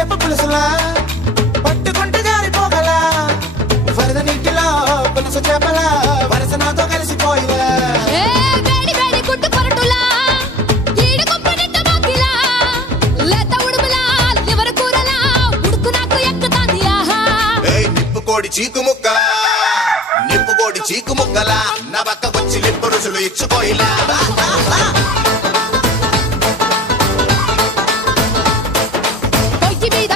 చేప పులుసులా పట్టుకుంటే జారిపోగలా వరద నీటిలో పులుసు చేపలా వరస నాతో కలిసిపోయిలా వేడి వేడి గుడ్డు పరటులా ఈడు కొప్పనెట్ట బాకిలా లేత ఉడుములా లివర్ కూరలా ఉడుకు నాకు ఎక్కుతాంది ఆహా నిప్పుకోడి చీకు ముక్కలా నా పక్క వచ్చి లిప్పు రుసులు ఇచ్చుకోయిలా